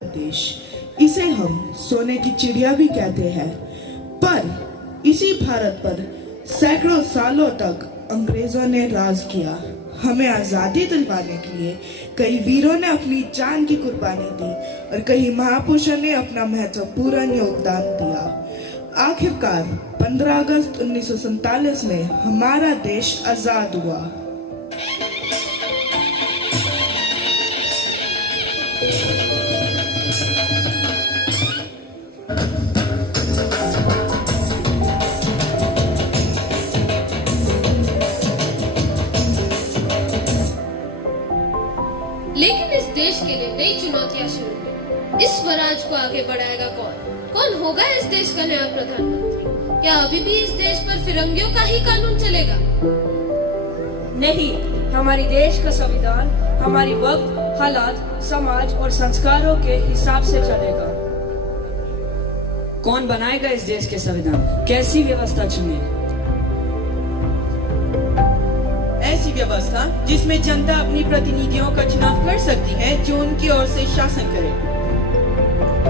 देश, इसे हम सोने की चिड़िया भी कहते हैं। पर इसी भारत पर सैकड़ों सालों तक अंग्रेजों ने राज किया। हमें आजादी दिलवाने के लिए कई वीरों ने अपनी जान की कुर्बानी दी और कई महापुरुषों ने अपना महत्वपूर्ण योगदान दिया। आखिरकार 15 अगस्त 1947 में हमारा देश आजाद हुआ। लेकिन इस देश के लिए नई चुनौतियां शुरू हुई। इस स्वराज को आगे बढ़ाएगा कौन? कौन होगा इस देश का नया प्रधानमंत्री? क्या अभी भी इस देश पर फिरंगियों का ही कानून चलेगा? नहीं, हमारी देश का संविधान हमारी वक्त, हालात, समाज और संस्कारों के हिसाब से चलेगा। कौन बनाएगा इस देश के संविधान? कैसी व्यवस्था चुने? ऐसी व्यवस्था जिसमें जनता अपनी प्रतिनिधियों का चुनाव कर सकती है जो उनकी ओर से शासन करे।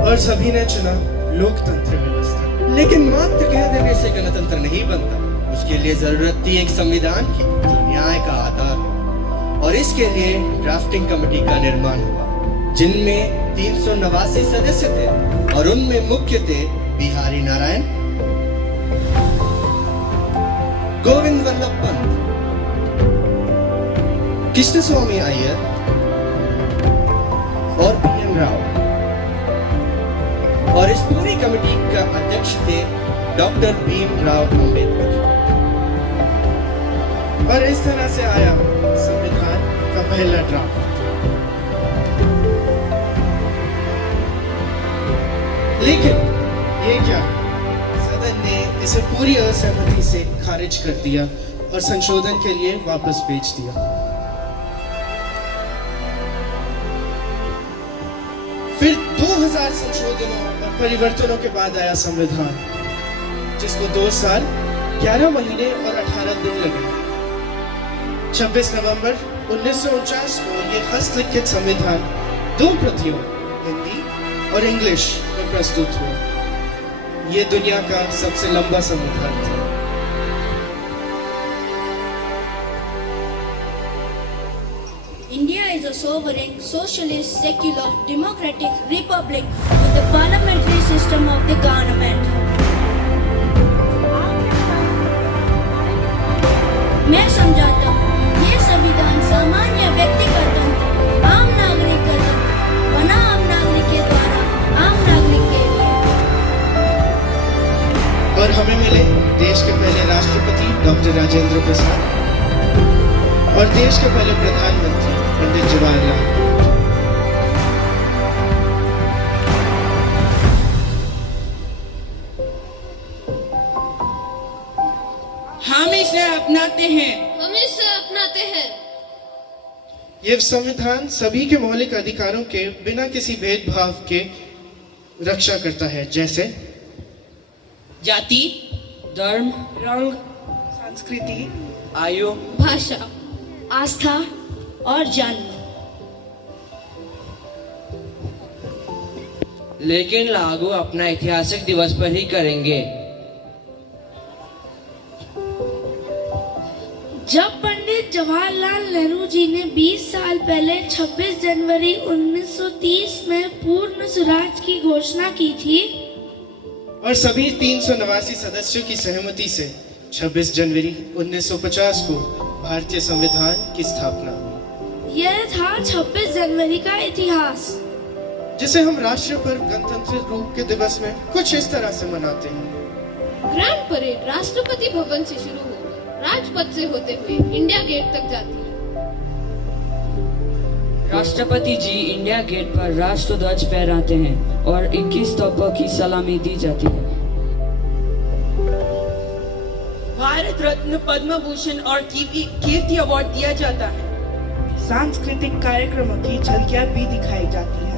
और सभी ने चुना लोकतंत्र व्यवस्था। लेकिन मात्र कह देने से गणतंत्र नहीं बनता। उसके लिए जरूरत थी एक संविधान की जो न्याय का आधार हो। और इसके लिए ड्राफ्टिंग कमेटी का निर्माण हुआ, जिनमें 389 सदस्य थे और उनमें मुख्य थे बिहारी नारायण, गोविंद वल्लभ पंत, कृष्ण स्वामी अय्यर और PM राव। और इस पूरी कमेटी का अध्यक्ष थे डॉक्टर भीमराव अंबेडकर। और इस तरह से आया संविधान का पहला ड्राफ्ट। लेकिन ये क्या, सदन ने इसे पूरी असहमति से खारिज कर दिया और संशोधन के लिए वापस भेज दिया। फिर 2000 संशोधनों और परिवर्तनों के बाद आया संविधान, जिसको 2 साल 11 महीने और 18 दिन लगे। 26 नवंबर 1949 को ये हस्तलिखित संविधान 2 प्रतियों, हिंदी और इंग्लिश में प्रस्तुत हुआ। ये दुनिया का सबसे लंबा संविधान था। India is a sovereign, socialist, secular, democratic republic with a parliamentary system of the government. मैं समझाता हूँ, ये संविधान सामान्य व्यक्ति का तंत्र, आम नागरिक का तंत्र, बना आम नागरिक के द्वारा आम नागरिक के लिए। और हमें मिले देश के पहले राष्ट्रपति डॉक्टर राजेंद्र प्रसाद और देश के पहले प्रधानमंत्री पंडित जवाहरलाल। हम इसे अपनाते हैं। हम इसे अपनाते हैं। ये संविधान सभी के मौलिक अधिकारों के बिना किसी भेदभाव के रक्षा करता है, जैसे जाति, धर्म, रंग, संस्कृति, आयु, भाषा, आस्था और जन्म। लेकिन लागू अपना ऐतिहासिक दिवस पर ही करेंगे। जब पंडित जवाहरलाल नेहरू जी ने 20 साल पहले 26 जनवरी 1930 में पूर्ण स्वराज की घोषणा की थी और सभी 389 सदस्यों की सहमति से 26 जनवरी 1950 को भारतीय संविधान की स्थापना हुई। यह था 26 जनवरी का इतिहास, जिसे हम राष्ट्र पर गणतंत्र रूप के दिवस में कुछ इस तरह से मनाते हैं। ग्रैंड परेड राष्ट्रपति भवन से शुरू होकर राजपथ से होते हुए इंडिया गेट तक जाती है। राष्ट्रपति जी इंडिया गेट पर राष्ट्रध्वज फहराते हैं और 21 तोपों की सलामी दी जाती है। भारत रत्न, पद्म भूषण और कीर्ति अवार्ड दिया जाता है। सांस्कृतिक कार्यक्रमों की झलकियां भी दिखाई जाती है।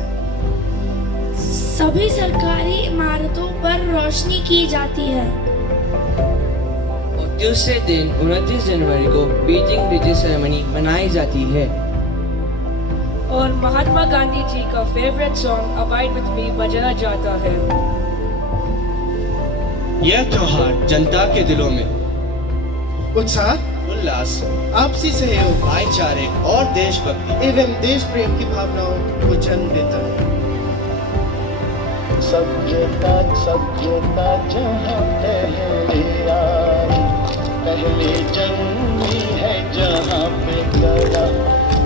सभी सरकारी इमारतों पर रोशनी की जाती है। और दूसरे दिन 29 जनवरी को बीटिंग रिट्रीट सेरेमनी मनाई जाती है। और महात्मा गांधी जी का favourite song abide with me बजाया जाता है। यह त्योहार जनता के दिलों में उत्साह, उल्लास, आपसी सहयोग भाईचारे और देशभक्ति एवं देश प्रेम की भावनाओं को जन्म देता है। सभ्यता सभ्यता जहाँ पहले आई, पहले जन्मी है जहाँ पे गया।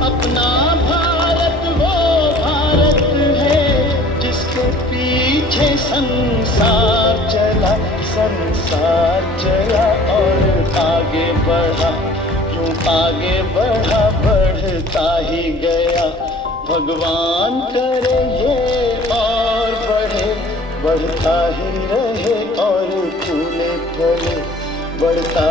अपना भारत वो भारत है जिसके पीछे संसार चला, संसार चला और आगे बढ़ा, यूं आगे बढ़ा, बढ़ता ही गया। भगवान करे ये और बढ़े, बढ़ता ही रहे और फूले फले, बढ़ता